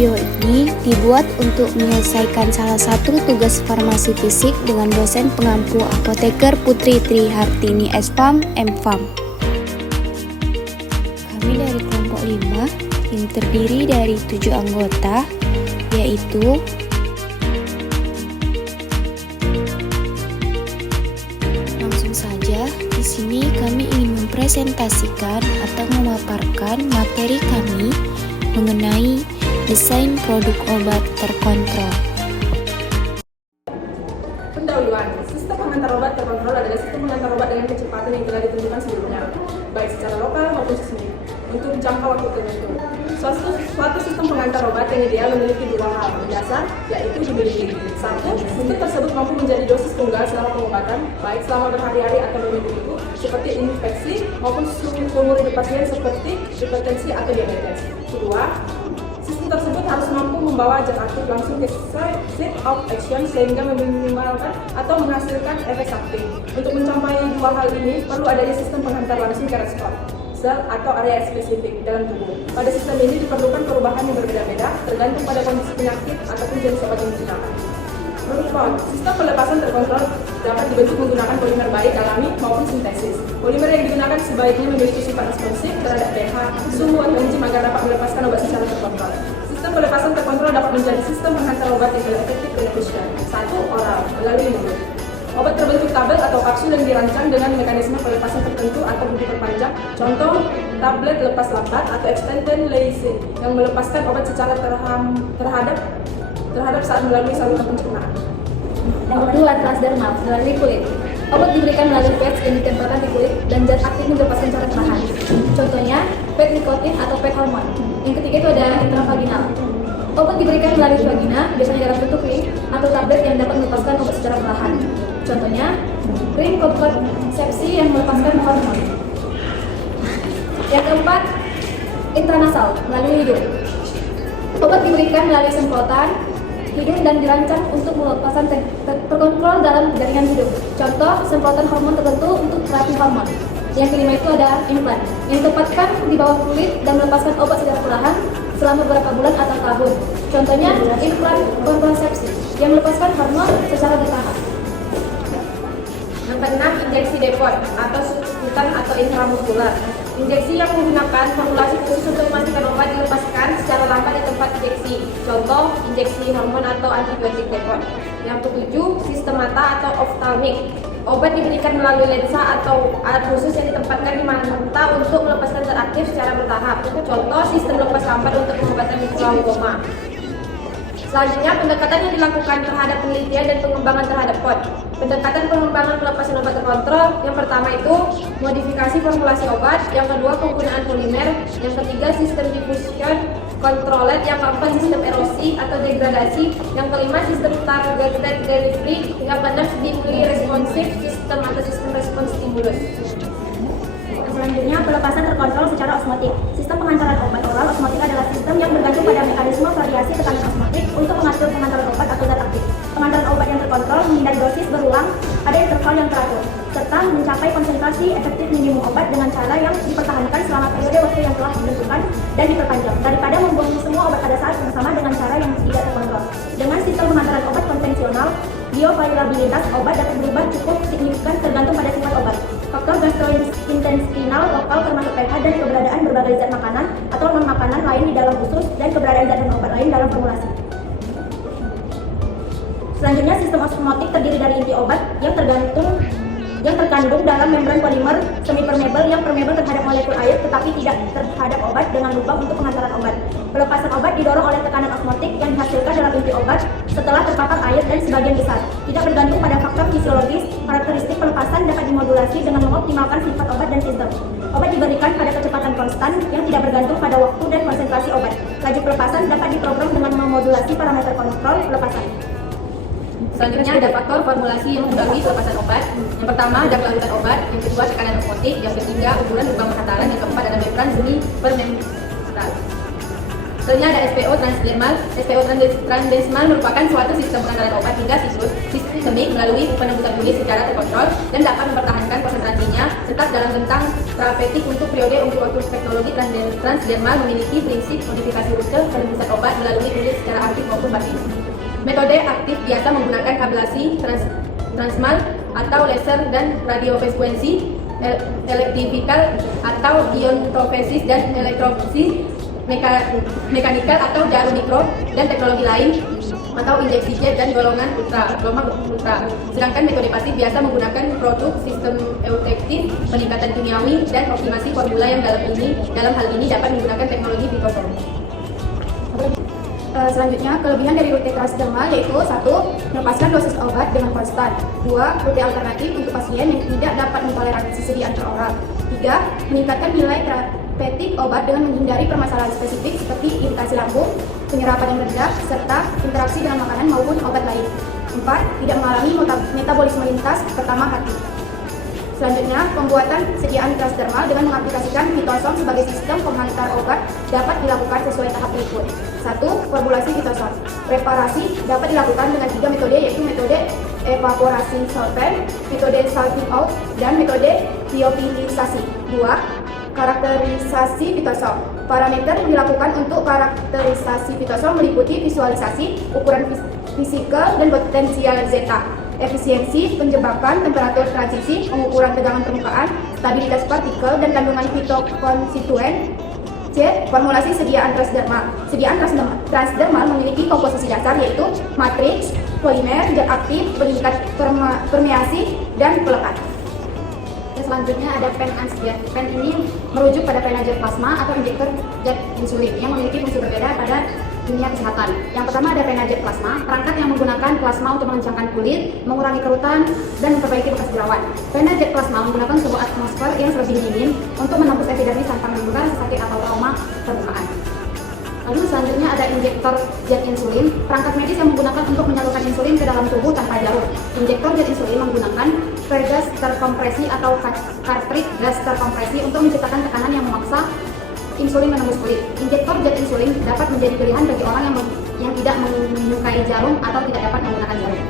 Video ini dibuat untuk menyelesaikan salah satu tugas farmasi fisik dengan dosen pengampu apoteker Putri Trihartini S.Pharm, M.Pharm. Kami dari kelompok 5 yang terdiri dari 7 anggota, yaitu langsung saja di sini kami ingin mempresentasikan atau memaparkan materi kami mengenai desain produk obat terkontrol. Pendahuluan, sistem pengantar obat terkontrol adalah sistem pengantar obat dengan kecepatan yang telah ditentukan sebelumnya, baik secara lokal maupun sistemik, untuk jangka waktu tertentu. Suatu sistem pengantar obat yang ideal memiliki dua hal mendasar, yaitu durability. Satu, sistem tersebut mampu menjadi dosis tunggal selama pengobatan, baik selama berhari-hari atau berminggu-minggu, seperti infeksi maupun seumur hidup pasien seperti hipertensi atau diabetes. Kedua, sistem tersebut harus mampu membawa zat aktif langsung ke site of action sehingga meminimalkan atau menghasilkan efek samping. Untuk mencapai dua hal ini, perlu adanya sistem penghantar langsung ke respon sel atau area spesifik dalam tubuh. Pada sistem ini diperlukan perubahan yang berbeda-beda tergantung pada kondisi penyakit ataupun jenis obat yang digunakan. Respon, sistem pelepasan terkontrol dapat dibentuk menggunakan polimer baik alami maupun sintesis. Polimer yang digunakan sebaiknya memiliki sifat responsif terhadap pH, suhu, atau enzim agar dapat melepaskan obat secara terkontrol. Sistem pelepasan terkontrol dapat menjadi sistem penghantar obat yang efektif dan efisien. 1. Oral, melalui mulut. Obat terbentuk tabel atau kapsul yang dirancang dengan mekanisme pelepasan tertentu atau diperpanjang. Contoh, tablet lepas lambat atau extended release yang melepaskan obat secara terhadap saat melalui saluran pencernaan. Yang kedua, transdermal, melalui kulit. Obat diberikan melalui pads yang ditempelkan di kulit dan zat aktif dilepaskan secara perlahan. Contohnya, pad nikotin atau pad hormon. Yang ketiga itu ada intravaginal. Obat diberikan melalui vagina, biasanya dalam bentuk krim atau tablet yang dapat melepaskan obat secara perlahan. Contohnya, krim kontrasepsi yang melepaskan hormon. Yang keempat, intranasal, melalui hidung. Obat diberikan melalui semprotan hidung dan dirancang untuk melepaskan terkontrol dalam jaringan hidung. Contoh, semprotan hormon tertentu untuk terapi hormon. Yang kelima itu ada implan, yang ditempatkan di bawah kulit dan melepaskan obat secara perlahan selama beberapa bulan atau tahun. Contohnya, implan kontrasepsi yang melepaskan hormon secara bertahap. Yang keenam, injeksi depot atau subkutan atau intramuskular. Injeksi yang menggunakan formulasi khusus untuk memastikan obat dilepaskan secara lambat di tempat injeksi. Contoh, injeksi hormon atau antibiotik depot. Yang ketujuh, sistem mata atau ophthalmic. Obat diberikan melalui lensa atau alat khusus yang ditempatkan di mata untuk melepaskan zat aktif secara bertahap. Contoh, sistem lepas lambat untuk pengobatan glaukoma. Selanjutnya, pendekatan yang dilakukan terhadap penelitian dan pengembangan terhadap POD. Pendekatan pengembangan pelepasan obat terkontrol, yang pertama itu modifikasi formulasi obat, yang kedua penggunaan polimer, yang ketiga sistem diffusion controlled, yang keempat sistem erosi atau degradasi, yang kelima sistem targeted delivery, yang keenam stimuli responsif sistem atau sistem respons stimulus. Selanjutnya, pelepasan terkontrol secara osmotik. Sistem penghantaran obat oral osmotik adalah sistem yang bergantung pada mekanisme variasi tekanan osmotik untuk mengatur penghantaran obat atau zat aktif. Penghantaran obat yang terkontrol menghindari dosis berulang pada interval yang teratur, serta mencapai konsentrasi efektif minimum obat dengan cara yang dipertahankan selama periode waktu yang telah ditentukan dan diperpanjang, daripada membuang semua obat pada saat yang sama dengan cara yang tidak terkontrol. Dengan sistem penghantaran obat konvensional, bioavailabilitas obat dapat berubah cukup signifikan tergantung pada sifat obat, faktor gastrointestinal lokal termasuk pH dan keberadaan berbagai zat makanan atau non-makanan lain di dalam usus dan keberadaan zat dan obat lain dalam formulasi. Selanjutnya, sistem osmotik terdiri dari inti obat yang terkandung dalam membran polimer semi-permeable yang permeable terhadap molekul air tetapi tidak terhadap obat dengan lubang untuk penghantaran obat. Pelepasan obat didorong oleh tekanan osmotik yang dihasilkan dalam inti obat setelah terpapar air dan sebagian besar tidak bergantung pada faktor fisiologis. Karakteristik pelepasan dapat dimodulasi dengan mengoptimalkan sifat obat dan sistem. Obat diberikan pada kecepatan konstan yang tidak bergantung pada waktu dan konsentrasi obat. Laju pelepasan dapat diprogram dengan memodulasi parameter kontrol pelepasan. Selanjutnya ada faktor formulasi yang mempengaruhi pelepasan obat. Yang pertama ada kelarutan obat, yang kedua tekanan osmotik, yang ketiga ukuran lubang penghantaran, yang keempat ada membran semi permembran. Selanjutnya ada SPO transdermal. SPO transdermal merupakan suatu sistem pengantaran obat hingga siklus sistemik melalui penembusan kulit secara terkontrol dan dapat mempertahankan konsentrasinya tetap dalam rentang terapeutik untuk periode untuk waktu. Teknologi transdermal memiliki prinsip modifikasi rute penembusan obat melalui kulit secara aktif maupun pasif. Metode aktif biasa menggunakan ablasi transmal atau laser dan radiofrekuensi, elektrifikal atau iontofesis dan elektrofusi, mekanikal atau jarum mikro, dan teknologi lain atau injeksi jet dan gelombang ultra. Sedangkan metode pasif biasa menggunakan produk sistem eutektif, peningkatan kimiawi, dan optimasi formula yang dalam hal ini dapat menggunakan teknologi fitosom. Selanjutnya, kelebihan dari rute transdermal yaitu 1. Melepaskan dosis obat dengan konstan. 2. Rute alternatif untuk pasien yang tidak dapat mentoleransi sediaan peroral. 3. Meningkatkan nilai terapeutik obat dengan menghindari permasalahan spesifik seperti iritasi lambung, penyerapan yang rendah, serta interaksi dengan makanan maupun obat lain. 4. Tidak mengalami metabolisme lintas pertama hati. Selanjutnya, pembuatan sediaan transdermal dengan mengaplikasikan fitosom sebagai sistem penghantar obat dapat dilakukan sesuai tahap berikut. 1. Formulasi fitosom. Preparasi dapat dilakukan dengan 3 metode, yaitu metode evaporasi solvent, metode salting out, dan metode lyofilisasi. 2. Karakterisasi fitosom. Parameter yang dilakukan untuk karakterisasi fitosom meliputi visualisasi, ukuran fisikal, dan potensial zeta, efisiensi penjebakan, temperatur transisi, pengukuran tegangan permukaan, stabilitas partikel, dan kandungan fitokonstituen. C. Formulasi sediaan transdermal. Sediaan transdermal memiliki komposisi dasar yaitu matriks, polimer, zat aktif, peningkat permeasi, dan pelekat. Selanjutnya ada pen antigen. Pen ini merujuk pada penajet plasma atau injektor zat insulin yang memiliki fungsi berbeda pada dunia kesehatan. Yang pertama ada penajet plasma, perangkat yang menggunakan plasma untuk mengencangkan kulit, mengurangi kerutan, dan memperbaiki bekas jerawat. Penajet plasma menggunakan sebuah atmosfer yang lebih dingin untuk menembus epidermis tanpa menimbulkan rasa sakit atau trauma permukaan. Lalu selanjutnya ada injektor zat insulin, perangkat medis yang menggunakan untuk menyalurkan insulin ke dalam tubuh tanpa jarum. Injektor zat insulin menggunakan gas terkompresi atau cartridge gas terkompresi untuk menciptakan tekanan yang memaksa insulin menembus kulit. Injektor zat insulin dapat menjadi pilihan bagi orang yang tidak menyukai jarum atau tidak dapat menggunakan jarum.